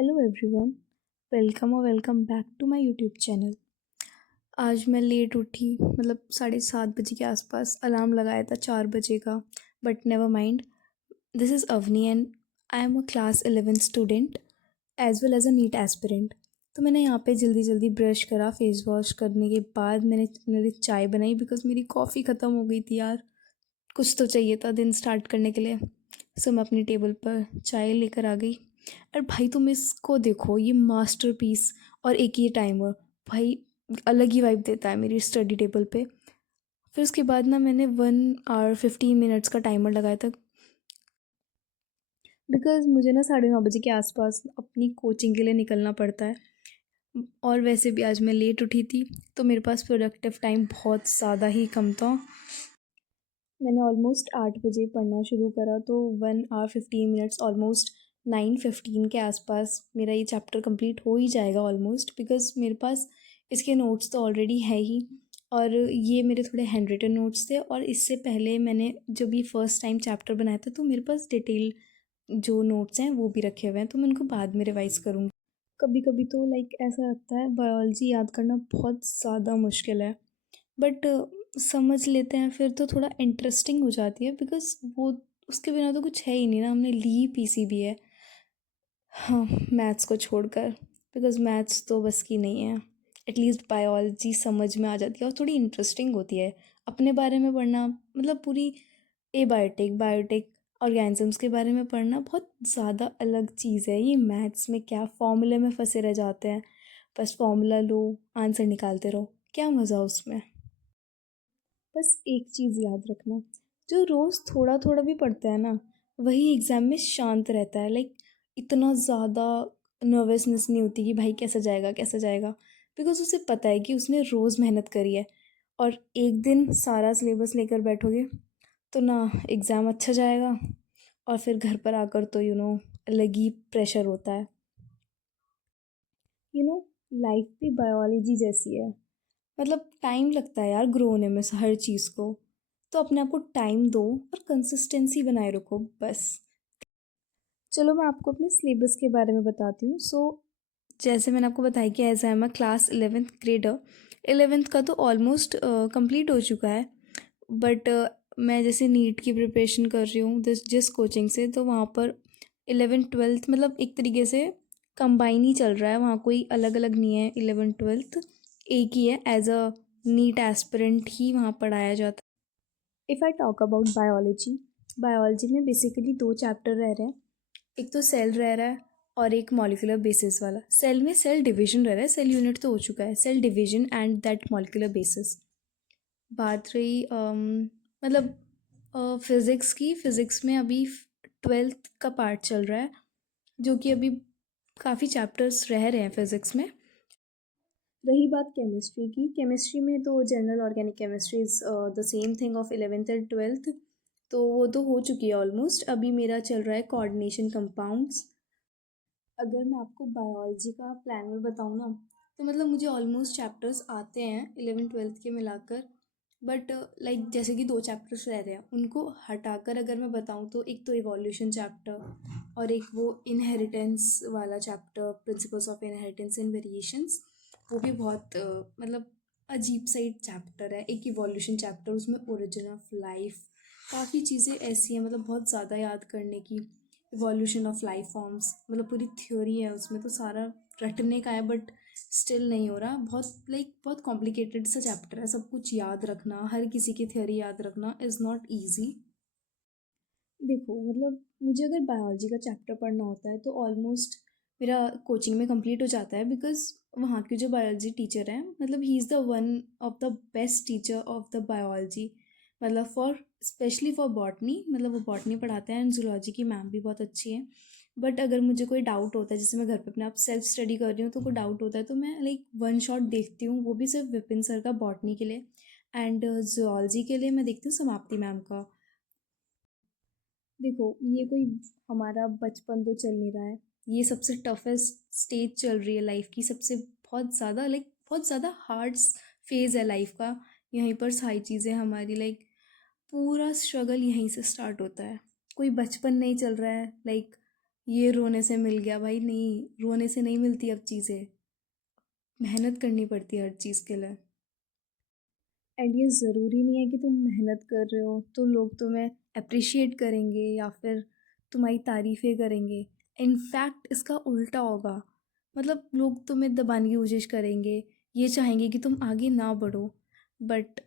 Hello everyone. Welcome back to my YouTube channel. आज मैं late उठी, मतलब 7:30 बजे के आसपास अलार्म लगाया था 4 बजे का। But never mind. This is Avni and I am a class 11 student as well as a NEET aspirant. तो मैंने यहाँ पे जल्दी जल्दी ब्रश करा, फेस वॉश करने के बाद मैंने मेरी चाय बनाई बिकॉज़ मेरी कॉफ़ी ख़त्म हो गई थी यार। कुछ तो चाहिए था दिन स्टार्ट करने के लिए। सो मैं अपनी टेबल पर चाय लेकर आ गई। और भाई तुम इसको देखो, ये मास्टरपीस और एक ये टाइमर, भाई अलग ही वाइब देता है मेरी स्टडी टेबल पे। फिर उसके बाद ना मैंने 1 आवर 15 मिनट्स का टाइमर लगाया था बिकॉज़ मुझे ना 9:30 बजे के आसपास अपनी कोचिंग के लिए निकलना पड़ता है। और वैसे भी आज मैं लेट उठी थी तो मेरे पास प्रोडक्टिव टाइम बहुत ज़्यादा ही कम था। मैंने ऑलमोस्ट 8 बजे पढ़ना शुरू करा तो 1 आवर 15 मिनट्स, ऑलमोस्ट 9:15 के आसपास मेरा ये चैप्टर कंप्लीट हो ही जाएगा ऑलमोस्ट, बिकॉज़ मेरे पास इसके नोट्स तो ऑलरेडी है ही। और ये मेरे थोड़े हैंड रिटन नोट्स थे, और इससे पहले मैंने जब ये फर्स्ट टाइम चैप्टर बनाया था तो मेरे पास डिटेल जो नोट्स हैं वो भी रखे हुए हैं, तो मैं उनको बाद में रिवाइज करूँगी। कभी कभी तो ऐसा लगता है बायोलॉजी याद करना बहुत ज़्यादा मुश्किल है, बट समझ लेते हैं फिर तो थोड़ा इंटरेस्टिंग हो जाती है, बिकॉज़ वो उसके बिना तो कुछ है ही नहीं ना, हमने ली पीसीबी है। हाँ, मैथ्स को छोड़कर, बिकॉज़ मैथ्स तो बस की नहीं है। एटलीस्ट बायोलॉजी समझ में आ जाती है और थोड़ी इंटरेस्टिंग होती है। अपने बारे में पढ़ना, मतलब पूरी एबायोटिक बायोटिक ऑर्गेनिजम्स के बारे में पढ़ना बहुत ज़्यादा अलग चीज़ है। ये मैथ्स में क्या फॉर्मूले में फंसे रह जाते हैं, बस फॉर्मूला लो, आंसर निकालते रहो, क्या मज़ा उसमें। बस एक चीज़ याद रखना, जो रोज़ थोड़ा थोड़ा भी पढ़ता है ना, वही एग्ज़ाम में शांत रहता है। इतना ज़्यादा नर्वसनेस नहीं होती कि भाई कैसा जाएगा कैसा जाएगा, बिकॉज़ उसे पता है कि उसने रोज़ मेहनत करी है। और एक दिन सारा सिलेबस लेकर बैठोगे तो ना एग्ज़ाम अच्छा जाएगा, और फिर घर पर आकर तो अलग ही प्रेशर होता है। यू नो लाइफ भी बायोलॉजी जैसी है, मतलब टाइम लगता है यार ग्रो होने में हर चीज़ को। तो अपने आप को टाइम दो और कंसिस्टेंसी बनाए रखो बस। चलो मैं आपको अपने सिलेबस के बारे में बताती हूँ। जैसे मैंने आपको बताया कि as I am a class 11th grader, 11th का तो ऑलमोस्ट कंप्लीट हो चुका है। बट मैं जैसे नीट की प्रिपरेशन कर रही हूँ जिस जिस कोचिंग से, तो वहाँ पर 11th 12th मतलब एक तरीके से कंबाइन ही चल रहा है, वहाँ कोई अलग अलग नहीं है। 11th 12th एक ही है, एज अ नीट एस्पिरेंट ही वहाँ पढ़ाया जाता है। If I talk about biology, biology में बेसिकली दो चैप्टर रह रहे हैं। एक तो सेल रह रहा है और एक मॉलिक्यूलर बेसिस वाला। सेल में सेल डिवीजन रह रहा है, सेल यूनिट तो हो चुका है, cell division and that molecular basis. बात रही मतलब फिज़िक्स की, फ़िज़िक्स में अभी 12th का पार्ट चल रहा है, जो कि अभी काफ़ी चैप्टर्स रह रहे हैं फ़िज़िक्स में। रही बात केमिस्ट्री की, केमिस्ट्री में तो general organic chemistry is the same thing of 11th and 12th, तो वो तो हो चुकी है ऑलमोस्ट। अभी मेरा चल रहा है कोऑर्डिनेशन कंपाउंड्स। अगर मैं आपको बायोलॉजी का प्लानर बताऊँ ना, तो मतलब मुझे ऑलमोस्ट चैप्टर्स आते हैं 11th 12th के मिलाकर। बट जैसे कि दो चैप्टर्स रह रहे हैं, उनको हटाकर अगर मैं बताऊँ तो एक तो इवोल्यूशन चैप्टर और एक वो इनहेरिटेंस वाला chapter, principles of inheritance and variations. वो भी बहुत मतलब अजीब सा ही चैप्टर है। एक इवोल्यूशन चैप्टर, उसमें ओरिजिन ऑफ लाइफ, काफ़ी चीज़ें ऐसी हैं मतलब बहुत ज़्यादा याद करने की। इवोल्यूशन ऑफ लाइफ फॉर्म्स, मतलब पूरी थ्योरी है उसमें, तो सारा रटने का है, बट स्टिल नहीं हो रहा। बहुत कॉम्प्लिकेटेड सा चैप्टर है, सब कुछ याद रखना, हर किसी की थ्योरी याद रखना इज़ नॉट ईजी। देखो मतलब मुझे अगर बायोलॉजी का चैप्टर पढ़ना होता है तो ऑलमोस्ट मेरा कोचिंग में कंप्लीट हो जाता है, बिकॉज वहाँ के जो बायोलॉजी टीचर हैं, मतलब he is the one of the best teacher of the biology, मतलब फॉर स्पेशली फॉर बॉटनी, मतलब वो बॉटनी पढ़ाते हैं। एंड जूलॉजी की मैम भी बहुत अच्छी है। बट अगर मुझे कोई डाउट होता है, जैसे मैं घर पे अपने आप सेल्फ स्टडी कर रही हूँ, तो कोई डाउट होता है तो मैं वन शॉट देखती हूँ, वो भी सिर्फ विपिन सर का बॉटनी के लिए। एंड जूलॉजी के लिए मैं देखती हूँ समाप्ति मैम का। देखो ये कोई हमारा बचपन तो चल नहीं रहा है, ये सबसे टफेस्ट स्टेज चल रही है लाइफ की, सबसे बहुत ज़्यादा बहुत ज़्यादा हार्ड फेज़ है लाइफ का। यहीं पर सारी चीज़ें हमारी पूरा स्ट्रगल यहीं से स्टार्ट होता है। कोई बचपन नहीं चल रहा है, ये रोने से मिल गया भाई, नहीं, रोने से नहीं मिलती अब चीज़ें, मेहनत करनी पड़ती है हर चीज़ के लिए। एंड ये ज़रूरी नहीं है कि तुम मेहनत कर रहे हो तो लोग तुम्हें अप्रिशिएट करेंगे या फिर तुम्हारी तारीफ़ें करेंगे। इनफैक्ट इसका उल्टा होगा, मतलब लोग तुम्हें दबाने की कोशिश करेंगे, ये चाहेंगे कि तुम आगे ना बढ़ो, बट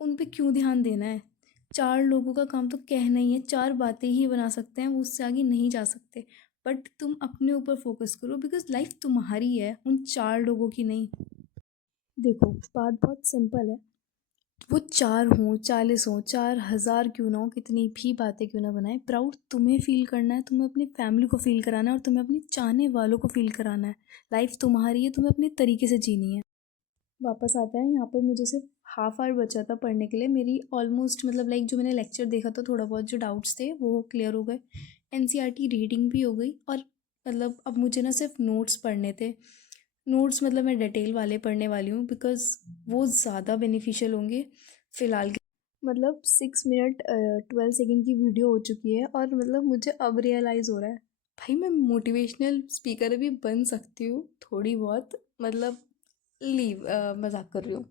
उन पे क्यों ध्यान देना है? चार लोगों का काम तो कहना ही है, चार बातें ही बना सकते हैं, वो उससे आगे नहीं जा सकते। बट तुम अपने ऊपर फोकस करो बिकॉज लाइफ तुम्हारी है, उन चार लोगों की नहीं। देखो, बात बहुत सिंपल है, वो 4 हों, 40 हों, 4000 क्यों ना हो, कितनी भी बातें क्यों ना बनाएँ, प्राउड तुम्हें फ़ील करना है, तुम्हें अपनी फैमिली को फ़ील कराना है और तुम्हें अपने चाहने वालों को फ़ील कराना है। लाइफ़ तुम्हारी है, तुम्हें अपने तरीके से जीनी है। वापस आता है, यहाँ पर मुझे सिर्फ हाफ आवर बचा था पढ़ने के लिए, मेरी ऑलमोस्ट मतलब लाइक जो मैंने लेक्चर देखा था, थोड़ा बहुत जो डाउट्स थे वो क्लियर हो गए, एनसीईआरटी रीडिंग भी हो गई, और मतलब अब मुझे ना सिर्फ नोट्स पढ़ने थे। नोट्स मतलब मैं डिटेल वाले पढ़ने वाली हूँ बिकॉज़ वो ज़्यादा बेनिफिशियल होंगे फ़िलहाल के। मतलब 6 मिनट 12 सेकेंड की वीडियो हो चुकी है और मतलब मुझे अब रियलाइज़ हो रहा है, भाई मैं मोटिवेशनल स्पीकर भी बन सकती हूँ थोड़ी बहुत, मतलब मजाक कर रही हूँ।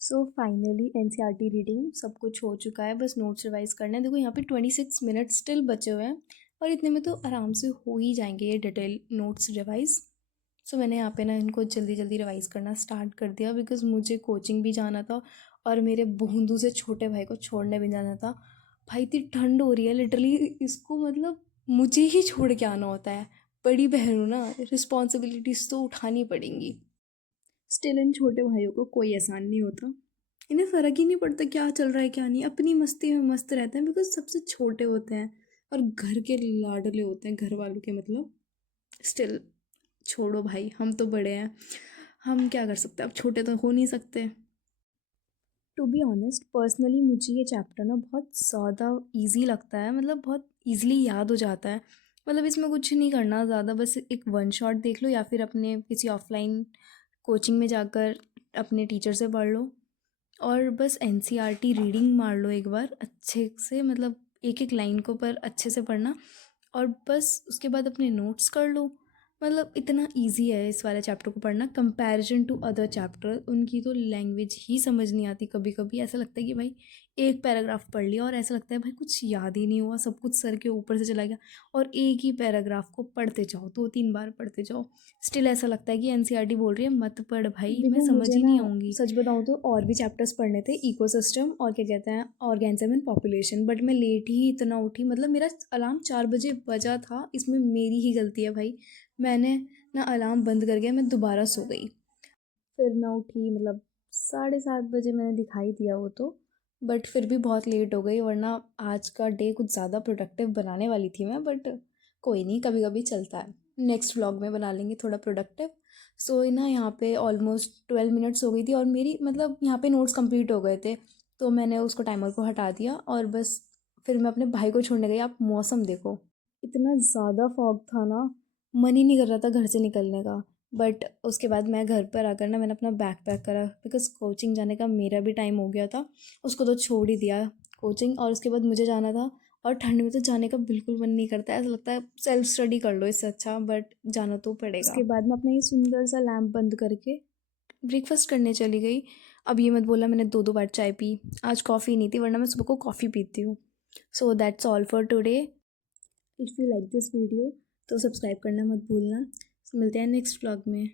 सो फाइनली एनसीईआरटी रीडिंग सब कुछ हो चुका है, बस नोट्स रिवाइज करना है। देखो यहाँ पे 26 मिनट स्टिल बचे हुए हैं और इतने में तो आराम से हो ही जाएंगे ये डिटेल नोट्स रिवाइज। सो मैंने यहाँ पे ना इनको जल्दी जल्दी रिवाइज करना स्टार्ट कर दिया बिकॉज़ मुझे कोचिंग भी जाना था और मेरे बूंदू से छोटे भाई को छोड़ने भी जाना था। भाई इतनी ठंड हो रही है लिटरली, इसको मतलब मुझे ही छोड़ के आना होता है, बड़ी बहन हूँ ना, रिस्पॉन्सिबिलिटीज़ तो उठानी पड़ेंगी। स्टिल इन छोटे भाइयों को कोई एहसान नहीं होता, इन्हें फ़र्क ही नहीं पड़ता क्या चल रहा है क्या नहीं, अपनी मस्ती में मस्त रहते हैं बिकॉज सबसे छोटे होते हैं और घर के लाडले होते हैं, घर वालों के मतलब। स्टिल छोड़ो भाई, हम तो बड़े हैं, हम क्या कर सकते हैं, अब छोटे तो हो नहीं सकते। टू बी ऑनेस्ट पर्सनली मुझे ये चैप्टर ना बहुत ज़्यादा इजी लगता है, मतलब बहुत इजीली याद हो जाता है। मतलब इसमें कुछ नहीं करना ज़्यादा, बस एक वन शॉट देख लो या फिर अपने किसी ऑफलाइन कोचिंग में जाकर अपने टीचर से पढ़ लो और बस एनसीईआरटी रीडिंग मार लो एक बार अच्छे से, मतलब एक एक लाइन को पर अच्छे से पढ़ना और बस उसके बाद अपने नोट्स कर लो। मतलब इतना इजी है इस वाले चैप्टर को पढ़ना कंपैरिजन टू अदर चैप्टर। उनकी तो लैंग्वेज ही समझ नहीं आती, कभी कभी ऐसा लगता है कि भाई एक पैराग्राफ पढ़ लिया और ऐसा लगता है भाई कुछ याद ही नहीं हुआ, सब कुछ सर के ऊपर से चला गया, और एक ही पैराग्राफ को पढ़ते जाओ, 2-3 बार पढ़ते जाओ, स्टिल ऐसा लगता है कि एनसीईआरटी बोल रही है मत पढ़ भाई, मैं समझ ही नहीं आऊँगी। सच बताऊँ तो और भी चैप्टर्स पढ़ने थे, इकोसिस्टम और क्या कहते हैं ऑर्गेनिज्म एंड पॉपुलेशन, बट मैं लेट ही इतना उठी, मतलब मेरा अलार्म 4 बजे बजा था, इसमें मेरी ही गलती है भाई, मैंने ना अलार्म बंद कर गया, मैं दोबारा सो गई। फिर मैं उठी मतलब 7:30 बजे मैंने दिखाई दिया वो तो, बट फिर भी बहुत लेट हो गई, वरना आज का डे कुछ ज़्यादा प्रोडक्टिव बनाने वाली थी मैं, बट कोई नहीं, कभी कभी चलता है, नेक्स्ट व्लॉग में बना लेंगे थोड़ा प्रोडक्टिव। सो ना यहाँ पे ऑलमोस्ट 12 मिनट्स हो गई थी और मेरी मतलब यहाँ पे नोट्स कंप्लीट हो गए थे, तो मैंने उसको टाइमर को हटा दिया और बस फिर मैं अपने भाई को छोड़ने गई। आप मौसम देखो, इतना ज़्यादा फॉग था ना, मन ही नहीं कर रहा था घर से निकलने का। बट उसके बाद मैं घर पर आकर ना मैंने अपना बैग पैक करा बिकॉज़ कोचिंग जाने का मेरा भी टाइम हो गया था, उसको तो छोड़ ही दिया कोचिंग, और उसके बाद मुझे जाना था और ठंड में तो जाने का बिल्कुल मन नहीं करता, ऐसा लगता है सेल्फ स्टडी कर लो इससे अच्छा, बट जाना तो पड़ेगा। उसके बाद मैं अपना ये सुंदर सा लैम्प बंद करके ब्रेकफास्ट करने चली गई। अब ये मत बोला मैंने 2-2 बार चाय पी, आज कॉफ़ी नहीं थी वरना मैं सुबह को कॉफ़ी पीती हूँ। So that's all for today. If you like this video तो सब्सक्राइब करना मत भूलना। मिलते हैं नेक्स्ट व्लॉग में।